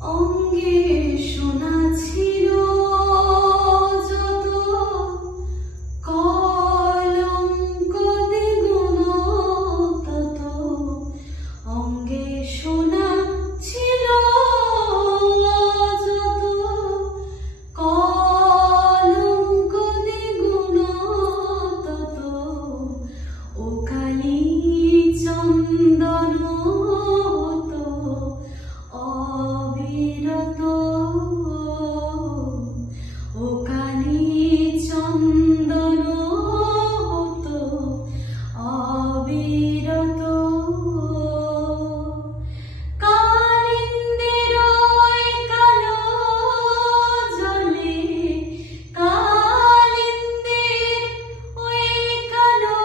অঙ্গে শোনা ছিল যত কলঙ্ক দ্বিগুণ তত, অঙ্গে শোনা ছিল যত কলঙ্ক দ্বিগুণ তত, ও কালী চন্দন হতো অবিরত, ও কালী চন্দন হতো অবিরত। কালিন্দের ওই কালো জলে, কালিন্দের ওই কালো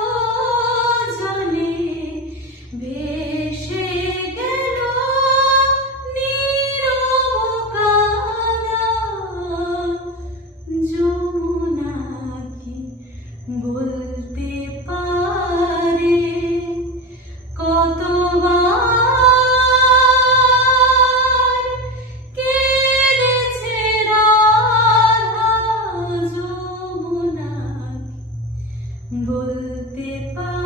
জলে ভেসে গেল নীরব কাঁদা। যমুনা কি বলতে পারে কতবার কেঁদেছে রাধা? যমুনা কি বলতে পারে।